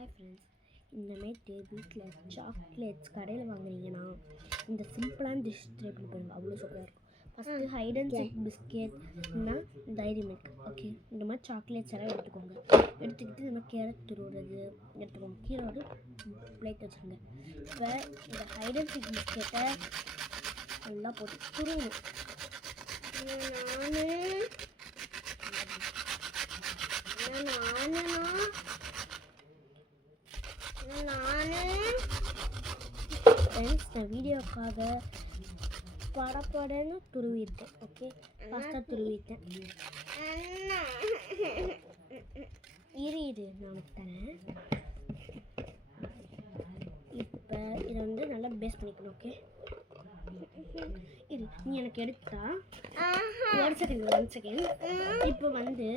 Hi friends, இந்தமாரி வீட்டில் chocolates கடையில் வாங்குனீங்கன்னா இந்த சிம்பிளான டிஷ் ட்ரை பண்ணி பாருங்கள், அவ்வளோ சூப்பராக இருக்கும். ஃபஸ்ட்டு ஹைட் அண்ட் சீக் பிஸ்கெட்னா டைரி மில்க். ஓகே, இந்த மாதிரி சாக்லேட்ஸ் எல்லாம் எடுத்துக்கோங்க. எடுத்துக்கிட்டு இந்த மாதிரி கேரட் துருவுறது எடுத்துக்கோங்க. கீழே ஒரு பிளேட் வச்சுருங்க. இப்போ இந்த ஹைட் அண்ட் சீக் பிஸ்கெட்டை நல்லா போட்டு துருவணும். ஃப்ரெண்ட்ஸ், நான் வீடியோக்காக படப்படன்னு துருவிட்டேன். ஓகே, ஃபாஸ்ட்டாக துருவிட்டேன். இரு நான் உனக்கு தரேன். இப்போ இதை வந்து நல்லா பேஸ்ட் பண்ணிக்கணும். ஓகே, இரு, நீ எனக்கு எடுத்தா ஒன் செகண்ட். இப்போ வந்து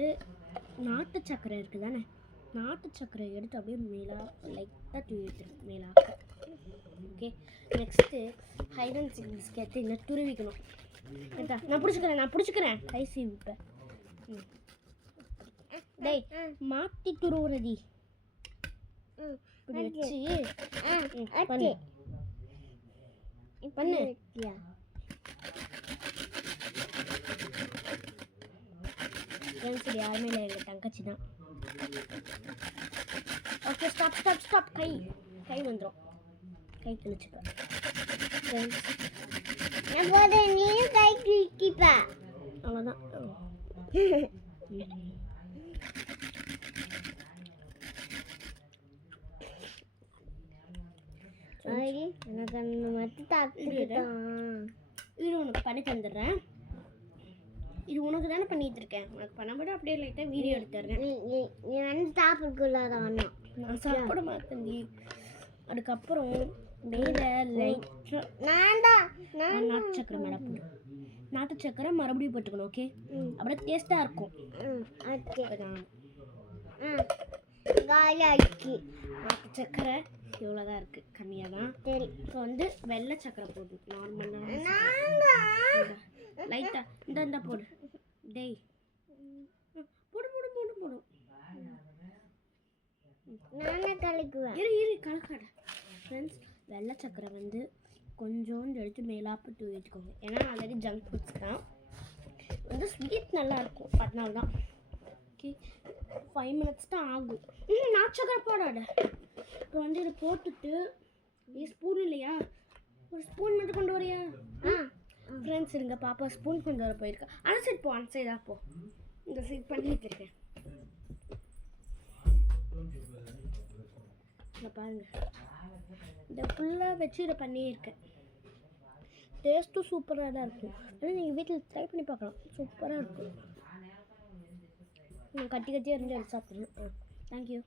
நாட்டு சர்க்கரை இருக்குது தானே, நாட்டு சர்க்கரை எடுத்து அப்படியே லைட்டாக தூவிட்டுரும் மேலாக்க. Okay, next hide and seek biscuit இன்னும் துருவிக்கணும். நான் பிடிச்சிக்கிறேன் கை சீவிப்பேன். டேய், மாற்றி துருவுறதி இப்படி வச்சு பண்ணு. ஃப்ரெண்ட்ஸ், யாருமே இல்லை, எங்கள் தங்கச்சி தான். Okay, stop. கை வந்துடும். கை கிழிச்சுப்பேன். நீ கை கிழிப்ப, அவ்வளோதான். எனக்கு அந்த மட்டும் இது உனக்கு பண்ணி தந்துடுறேன். இது உனக்கு தானே பண்ணிட்டு இருக்கேன். உனக்கு பண்ண அப்படியே லைட்டாக வீடியோ எடுத்துடுறேன். நீ வந்து சாப்பிடக்குள்ளாத வேணாம், நான் சாப்பிட மாட்டேன். அதுக்கப்புறம் மேலே லைட்டாக நாட்டு சக்கரை மேலே போடு. நாட்டு சக்கரை மறுபடியும் போட்டுக்கணும். ஓகே, அப்புறம் டேஸ்ட்டாக இருக்கும். நாட்டு சக்கரை இவ்வளோதான் இருக்குது, கம்மியாக தான். சரி, இப்போ வந்து வெள்ளை சக்கரை போடு. நார்மலாக லைட்டாக இந்த போடு. டேய், போடு. நானே கலக்குவேன். இரு கலக்காட. ஃப்ரெண்ட்ஸ், வெள்ளை சக்கரை வந்து கொஞ்சோண்டு எடுத்து மேலாப்பு தூவி வச்சுக்கோங்க. ஏன்னா ஆல்ரெடி ஜங்க் ஃபுட்ஸ் தான், வந்து ஸ்வீட் நல்லாயிருக்கும், அதனால தான். ஓகே, 5 minutes தான் ஆகும். நாட்டு சக்கரை போடாட. இப்போ வந்து இதை போட்டுட்டு ஸ்பூன் இல்லையா, ஒரு ஸ்பூன் மட்டும் கொண்டு வரியா? ஃப்ரெண்ட்ஸ், இருங்க, பாப்பா ஸ்பூன் கொண்டு வர போயிருக்கா. அந்த சைட் போ, அந்த சைடாக போ. இந்த சைட் பண்ணிட்டு இருக்கேன். இதை பாருங்க, இதை ஃபுல்லாக வச்சு இதை பண்ணியிருக்கேன். டேஸ்ட்டும் சூப்பராக தான் இருக்கும். ஆனால் நீங்கள் வீட்டில் ட்ரை பண்ணி பார்க்கலாம், சூப்பராக இருக்கும். நான் கட்டியாக இருந்து எடுத்து சாப்பிட்றேன். தேங்க்யூ.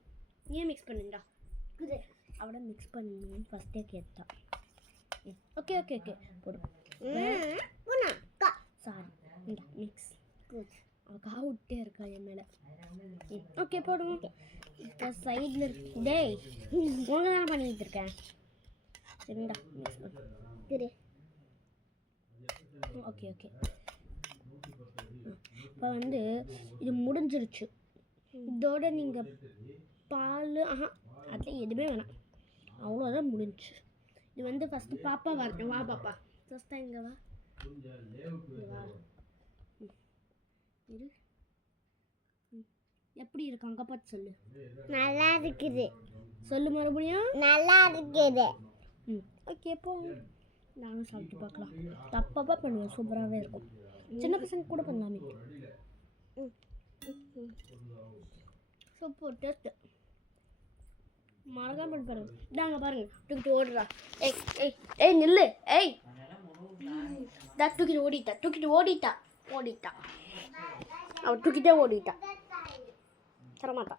ஏன் மிக்ஸ் பண்ணுண்டா? அவட மிக்ஸ் பண்ணணும்னு ஃபஸ்ட்டே கேட்டா. ஓகே போடு. சாரி, இந்த மிக்ஸ் அவளுக்கு விட்டே இருக்கா என் மேலே. ஓகே, போடுங்க. இப்போ சைடில் இருக்கு. டேய், உங்க தான் பண்ணிட்டு இருக்கேன். சரிண்டா, மிக்ஸ் பண்ணு. ஓகே. இப்போ வந்து இது முடிஞ்சிருச்சு. இதோட நீங்கள் பால் அதில் எதுவுமே வேணாம், அவ்வளோதான், முடிஞ்சிச்சு. இது வந்து ஃபஸ்ட்டு பாப்பா வரட்டும். வா பாப்பா, ஃபஸ்ட்டாக இங்கே வா. இரு, எப்படி இருக்கு அங்கே பார்த்து சொல்லு. நல்லா இருக்குது. சொல்லு மறுபடியும். நல்லா இருக்குது. ஓகே, போ. நானும் சாப்பிட்டு பார்க்கலாம். தப்பாக பண்ணுவேன், சூப்பராகவே இருக்கும். சின்ன பசங்க கூட பண்ணலாமே. Super taste. மறக்காம பண்ணி பாருங்க. இதாங்க பாருங்க, தூக்கிட்டு ஓடுறா. ஏய் நில்லு. ஏய், தூக்கிட்டு ஓடிட்டா. அவள் தூக்கிட்டே ஓடிட்டா, தரமாட்டா.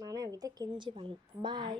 நானே அவகிட்ட கெஞ்சி வாங்க. பாய்.